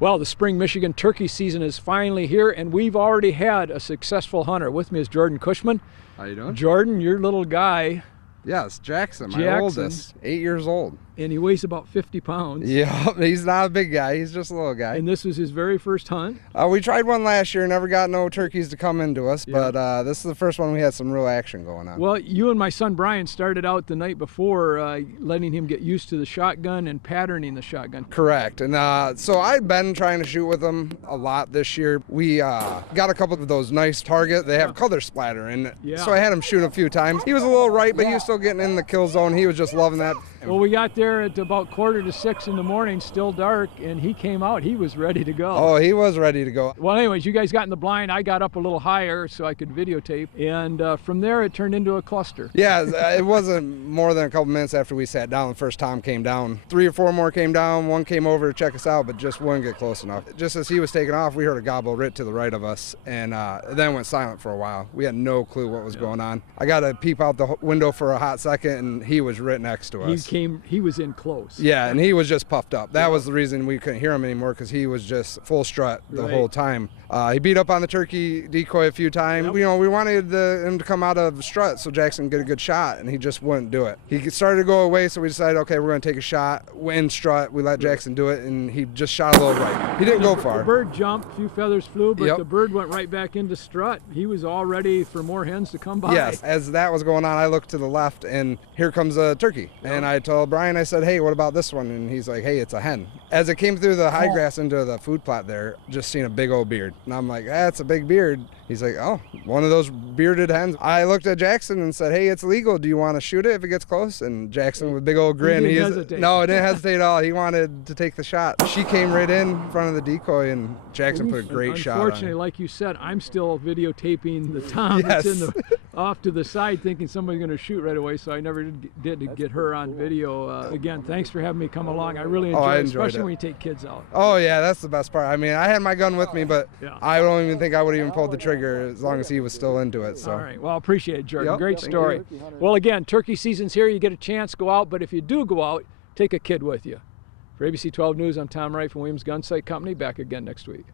Well, the spring Michigan turkey season is finally here, and we've already had a successful hunter. With me is Jordan Cushman. How you doing? Jordan, your little guy. Yes, Jackson, my oldest, 8 years old. And he weighs about 50 pounds. Yeah, he's not a big guy, he's just a little guy. And this was his very first hunt? We tried one last year, never got no turkeys to come into us, Yeah. but this is the first one we had some real action going on. Well, you and my son Brian started out the night before letting him get used to the shotgun and patterning the shotgun. Correct, and so I've been trying to shoot with them a lot this year. We got a couple of those nice target, they have color splatter, and so I had him shoot a few times. He was a little right, but he was still getting in the kill zone. He was just loving that. Well, we got there at about 5:45 in the morning, still dark, and he came out. He was ready to go. Oh, he was ready to go. Well, anyways, you guys got in the blind. I got up a little higher so I could videotape, and from there it turned into a cluster. Yeah, it wasn't more than a couple minutes after we sat down. The first tom came down. 3 or 4 more came down. One came over to check us out, but just wouldn't get close enough. Just as he was taking off, we heard a gobble right to the right of us, and then went silent for a while. We had no clue what was going on. I got to peep out the window for a hot second, and he was right next to us. He was in close. Yeah, and he was just puffed up. That was the reason we couldn't hear him anymore, because he was just full strut the whole time. He beat up on the turkey decoy a few times. Yep. You know, we wanted him to come out of strut so Jackson could get a good shot, and he just wouldn't do it. He started to go away, so we decided, okay, we're going to take a shot. In strut, we let Jackson do it, and he just shot a little right. He didn't go far. The bird jumped, a few feathers flew, but the bird went right back into strut. He was all ready for more hens to come by. Yes, as that was going on, I looked to the left, and here comes a turkey. Yep. And I told Brian, I said, hey, what about this one? And he's like, hey, it's a hen. As it came through the high grass into the food plot there, just seen a big old beard. And I'm like, that's a big beard. He's like, oh, one of those bearded hens. I looked at Jackson and said, hey, it's legal. Do you want to shoot it if it gets close? And Jackson with a big old grin. He didn't hesitate. No, it didn't hesitate at all. He wanted to take the shot. She came right in front of the decoy, and Jackson put a great shot on it. Unfortunately, like you said, I'm still videotaping the tom that's in the off to the side, thinking somebody's going to shoot right away, so I never did get her on video. Again, thanks for having me come along. I really enjoyed it, especially when you take kids out. Oh, yeah, that's the best part. I mean, I had my gun with me, but I don't even think I would even pulled the trigger as long as he was still into it. So. All right. Well, I appreciate it, Jordan. Great story. Well, again, turkey season's here. You get a chance, go out, but if you do go out, take a kid with you. For ABC 12 News, I'm Tom Wright from Williams Gun Sight Company. Back again next week.